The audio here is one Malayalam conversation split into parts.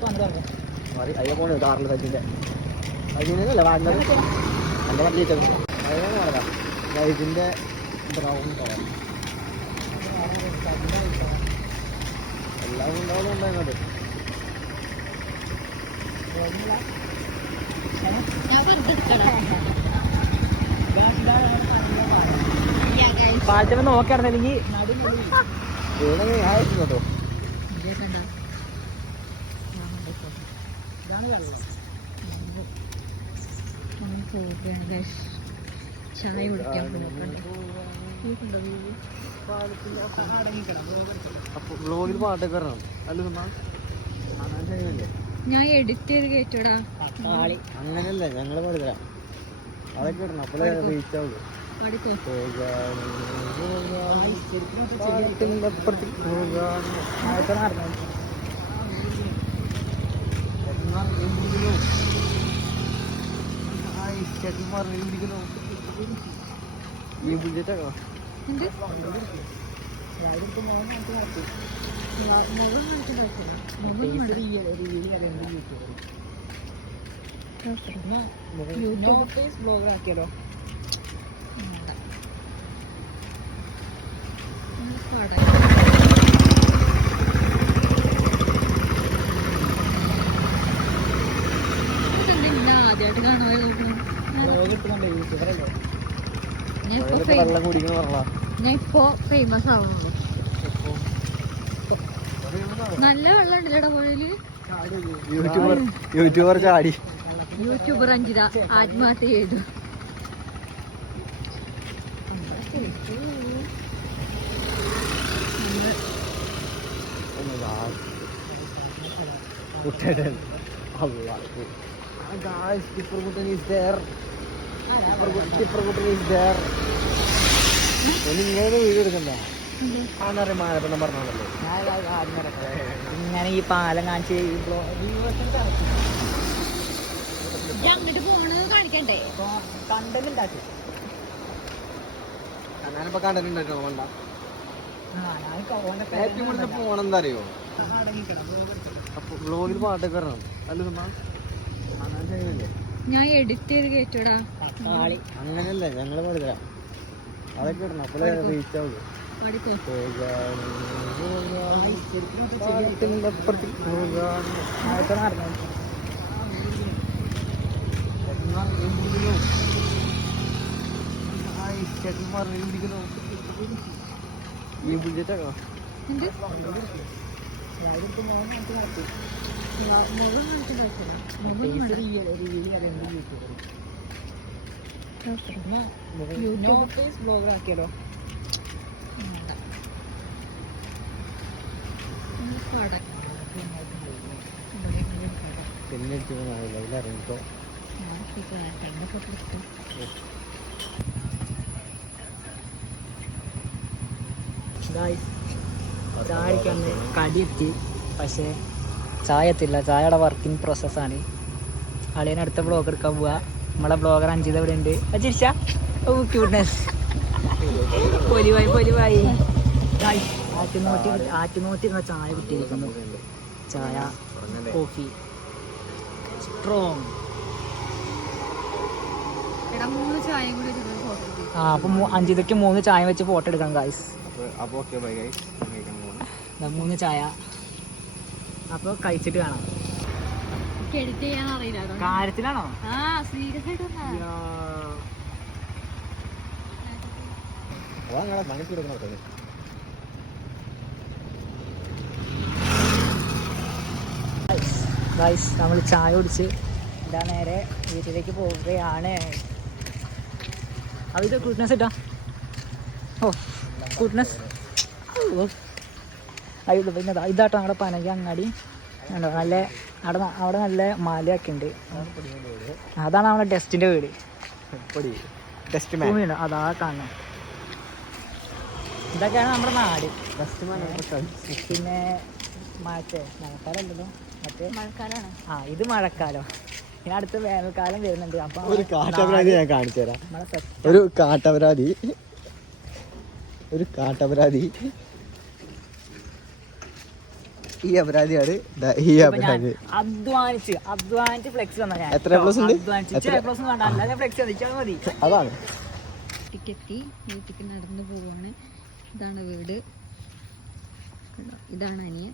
അയ്യ പോണ കാറിൽ സച്ചിൻ്റെ സച്ചിനല്ലേ വാങ്ങുന്നത് എൻ്റെ വണ്ടി അതിനാണ് ഇതിൻ്റെ ബ്രൗൺ കളർ എല്ലാം ഉണ്ടാവുന്നുണ്ടായിരുന്നത് പാലത്തെ നോക്കിയായിരുന്നെങ്കിൽ കേട്ടോ ചായ കുടിക്കാൻ വ്ലോഗിൽ പാട്ടൊക്കെ വരണം അല്ല ഞാൻ എഡിറ്റ് ചെയ്ത് കേട്ടോടാ അങ്ങനെയല്ലേ ഞങ്ങള് പാടിത്തരാം അതൊക്കെ ഇടണം അപ്പോഴേ റീച്ച് ആവുള്ളൂ ഈ ബുദ്ധിട്ടാണോ ബ്ലോഗാക്കിയാലോ ആദ്യമായിട്ട് കാണുമോ ഞാൻ ഇപ്പൊ ഫേമസ് ആവുന്നുള്ളൂ നല്ല വെള്ളം ഉണ്ടല്ലോടാ പുഴയില് യൂട്യൂബർ ചാടി യൂട്യൂബർ അഞ്ചിത ആത്മഹത്യ ചെയ്തു Guys, Tipperkutten is there. Tipperkutten is there. ഇങ്ങനെ വീഡിയോ എടുക്കണ്ട ഇങ്ങനെ ഈ പാലം കാണിച്ച് അങ്ങോട്ട് പോണത് കാണിക്കണ്ടേ കണ്ടന്റ് ഉണ്ടാക്കി ഞാനിപ്പോ കണ്ടന്റ് ഉണ്ടാക്കണോ വേണ്ട ഏറ്റവും കൂടുതൽ പോണെന്താ അറിയോ അപ്പൊ വ്ലോഗിൽ പാട്ടൊക്കെ വരണം അല്ല ഞാൻ എഡിറ്റ് ചെയ്ത് കേട്ടോടാ അങ്ങനെയല്ലേ ഞങ്ങള് പാടിത്തരാം അതൊക്കെ ഇടണം അപ്പോഴേ റീച്ച് ആവുള്ളൂ ഈ ബുദ്ധിട്ടാണോ ബ്ലോഗാക്കിയാലോ പിന്നെ ഇറങ്ങിക്കോ ചായക്ക് കടിയെത്തി പക്ഷേ ചായ എത്തില്ല ചായയുടെ വർക്കിംഗ് പ്രോസസ്സാണ് അളിയനെ അടുത്ത ബ്ലോഗ് എടുക്കാൻ പോവുക നമ്മളെ ബ്ലോഗർ അഞ്ചിത ഇവിടെ ഉണ്ട് ചിരിച്ച ക്യൂട്ട്നെസ് പൊലിവായി ആറ്റുനോട്ടിരുന്ന ചായ കിട്ടിയിരിക്കുന്നു ചായ കോഫി സ്ട്രോങ് അപ്പം അഞ്ചിതയ്ക്ക് 3 ചായ വെച്ച് ഫോട്ടോ എടുക്കണം ഗായ്സ് 3 ചായ അപ്പോൾ കഴിച്ചിട്ട് കാണാം കാര്യത്തിലാണോ ഗായ്സ് നമ്മൾ ചായ കുടിച്ച് ഇതാ നേരെ വീട്ടിലേക്ക് പോവുകയാണ് അത് കൂട്ട്നെസ് ഇട്ടാ ഓ കൂട്ട്നെസ് പിന്നെ ഇതാട്ടോ ഞങ്ങളുടെ പനക അങ്ങാടി നല്ല അവിടെ നല്ല മാലയൊക്കെ ഉണ്ട് അതാണ് നമ്മുടെ ടെസ്റ്റിൻ്റെ വീട് ഭൂമിയുണ്ട് അതാ കാണണം ഇതൊക്കെയാണ് നമ്മുടെ നാട് പിന്നെ മഴക്കാലമല്ലല്ലോ മറ്റേ മഴക്കാലമാണ് ഇത് മഴക്കാലം പിന്നെ അടുത്ത വേനൽക്കാലം വരുന്നുണ്ട് അപ്പൊ ഒരു കാട്ടപരാധി ഞാൻ കാണിച്ചു തരാം ഒരു കാട്ടപരാധി ഈ അപരാധിയാണ് ഈ അപരാധി. അധ്വാനിച്ച് ഫ്ലെക്സ് തന്നാ ഞാൻ. എത്ര പ്ലസ് ഉണ്ട്? ഫ്ലെക്സ് വേണ്ട, അല്ലാതെ ഫ്ലെക്സ് മതി, മതി. അതാണ് വീട്ടിലെത്തി, വീട്ടിലേക്ക് നടന്നു പോവാണ്. ഇതാണ് വീട്, ഇതാണ് അനിയൻ.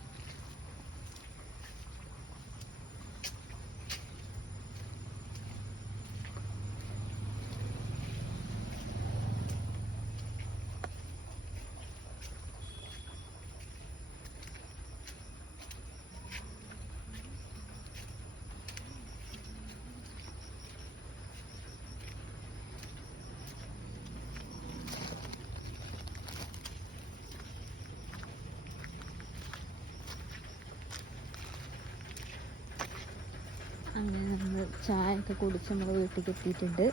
അങ്ങനെ നമ്മൾ ചായ ഒക്കെ കുടിച്ച് നമ്മൾ വീട്ടിലേക്ക് എത്തിയിട്ടുണ്ട്.